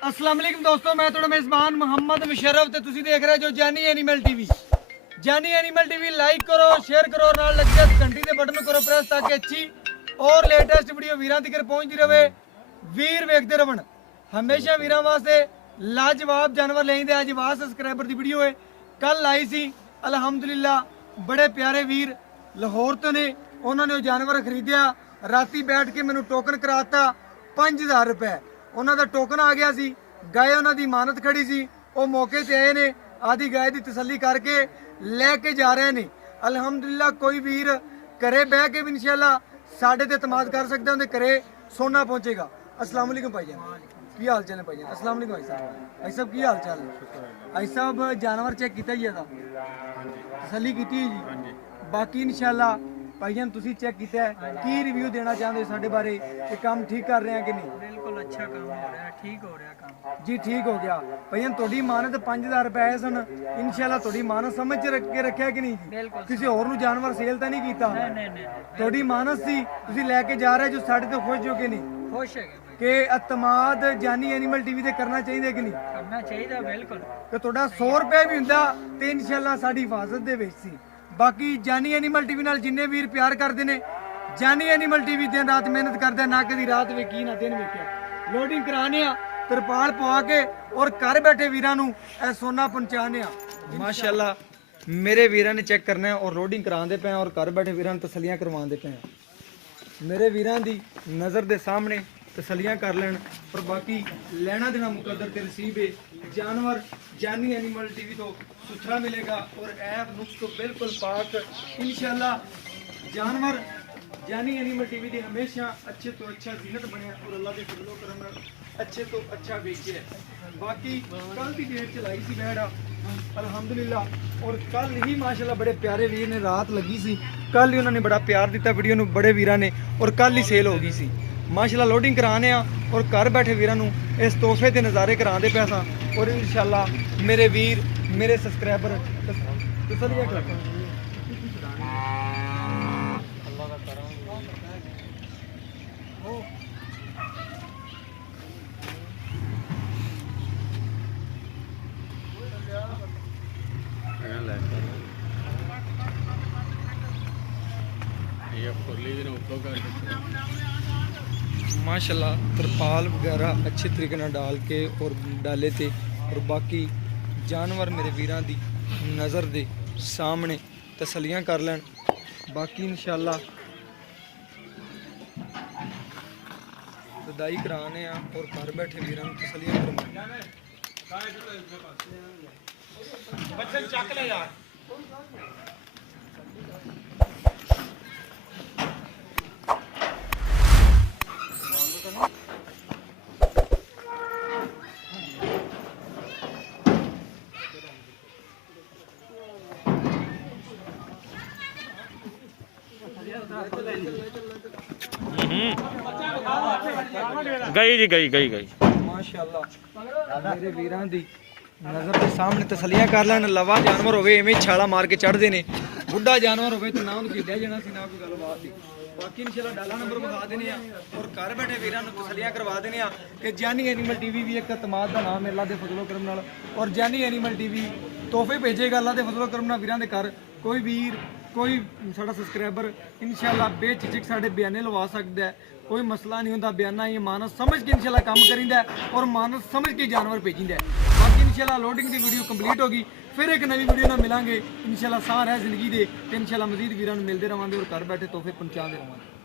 अस्सलाम वालेकुम दोस्तों, मैं थोड़ा मेज़बान मोहम्मद मुशर्रफ ते तुसी देख रहे जो जानी एनिमल टीवी। जानी एनिमल टीवी लाइक करो, शेयर करो, नाल लग जा घंटी दे बटन करो प्रेस ताकि अच्छी और लेटेस्ट वीडियो वीरां तक पहुंचती रहे। वीर वेखते रहन हमेशा वीरां वास्ते लाजवाब जानवर लेंदे। अज 20 सब्सक्राइबर की वीडियो है कल आई सी अल्हम्दुलिल्लाह। बड़े प्यारे वीर लाहौर तो ने, उन्होंने वो जानवर खरीदिया। राती बैठ के मैनू टोकन कराता 5000 रुपए। उन्होंने टोकन आ गया सी, गाय उन्होंने मानत खड़ी सी, वो मौके ते आए ने, आदि गाय की तसल्ली करके लैके जा रहे हैं। अल्हम्दुलिल्लाह कोई वीर घरे बह के भी इंशाल्लाह साढ़े ते एतमाद कर सकता, उनके घरे सोना पहुंचेगा। अस्सलाम वालेकुम भाईजान, की हाल चाल है भाईजान? अस्सलाम वालेकुम भाई साहब। भाई साहब की हाल चाल है? भाई साहब जानवर चेक किया ही था, तसल्ली की जी? बाकी इंशाल्लाह भाईजान तुसी चेक किया है, की रिव्यू देना चाहते साढ़े बारे कि काम ठीक कर रहे हैं कि नहीं? बिल्कुल अच्छा काम हो रहा है, ठीक हो रहा है काम जी, ठीक हो गया। भाईजान थोड़ी मानत 5000 रुपए आए सन, इंशाल्लाह थोड़ी मानत समझ के रखा कि नहीं जी? बिल्कुल किसी होर नूं जानवर सेल तो नहीं किया? नहीं थोड़ी मानत सी, तुसी लेके जा रहे जो साढ़े तो खुश हो कि नहीं? खुश है कि एतमाद जानी एनिमल टीवी ते करना चाहिए कि नहीं? करना चाहिए बिल्कुल। कि थोड़ा 100 रुपए भी हुंदा ते इंशाल्लाह साडी हिफाजत दे विच सी। बाकी जानी एनिमल टीवी नाल जिन्ने वीर प्यार करते ने, जानी एनिमल टीवी दिन रात मेहनत करता, ना कदी रात वेखी ना दिन वेखिया। लोडिंग कराने आ, तरपाल पवा के और घर बैठे वीरां नूं ए सोना पहुंचाने आ। माशाल्लाह मेरे वीरां ने चेक करना है और लोडिंग करांदे पे और घर बैठे वीरां नूं तसल्लियां करवांदे पे। मेरे वीरां दी नज़र दे सामने तसल्लियां कर लेन। और बाकी लेना देना मुकद्दर ते नसीब है। जानवर जानी एनिमल टीवी तो सुथरा मिलेगा और ऐप नुक्स तो बिल्कुल पाक इंशाल्लाह। जानवर जानी एनिमल टीवी दी हमेशा अच्छे तो अच्छा जीनत बने और अल्लाह के फजलो करम नाल अच्छे तो अच्छा बेचे है। बाकी कल की डेट चलाई सी बैठ अल्हम्दुलिल्लाह, और कल ही माशाल्लाह बड़े प्यारे वीर ने रात लगी सी, कल ही उन्होंने बड़ा प्यार दिता वीडियो नूं बड़े वीरां ने, और कल ही सेल हो गई सी माशाल्लाह। लोडिंग कराने आ और घर बैठे वीरां नूं इस तोहफे ते नज़ारे करांदे पैसा। और इंशाल्लाह मेरे वीर मेरे सब्सक्राइबर तसल्लियां करते। माशाल्लाह तरपाल वगैरह अच्छे तरीके नाल डाल के और डाले थे। और बाकी जानवर मेरे वीरां दी नज़र दे सामने तसल्लियां कर लैन। बाकी इंशाल्लाह सदाई कराने आ और घर बैठे वीरां नूं तसल्लियां करवाने। गई माशाल्लाह मेरे वीरां दी नज़र के सामने तसल्लियां कर लैन। लवा जानवर होवे इवें छाला मार के चढ़दे ने, बुढ़ा जानवर होवे तो ना उन्हें खरीदया जाना सी ना कोई गलबात सी। बाकी इंशाल्लाह डाला नंबर बता देने आ और घर बैठे वीरां नूं तसल्लियां करवा देने आ कि जानी एनिमल टीवी भी एक एतमाद दा नाम है अल्लाह दे फजलो करम नाल। और जानी एनिमल टीवी तोहफे भेजेगा अल्लाह दे फजलो करम नाल वीरां दे घर। कोई वीर कोई साडा सब्सक्राइबर इंशाल्लाह बेझिझक साडे बयाने लवा सकदा है, कोई मसला नहीं होंदा। बयाना ये मानस समझ के इंशाल्लाह काम करिंदा है और मानस समझ के जानवर भेजिंदा है। बाकी इंशाल्लाह लोडिंग की वीडियो कंप्लीट होगी, फिर एक नवी वीडियो नाल मिलांगे इंशाल्लाह। सार है जिंदगी दे, इंशाल्लाह मजीद वीरां नूं मिलदे रहांगे और घर बैठे तोहफे पहुंचाते रहांगे।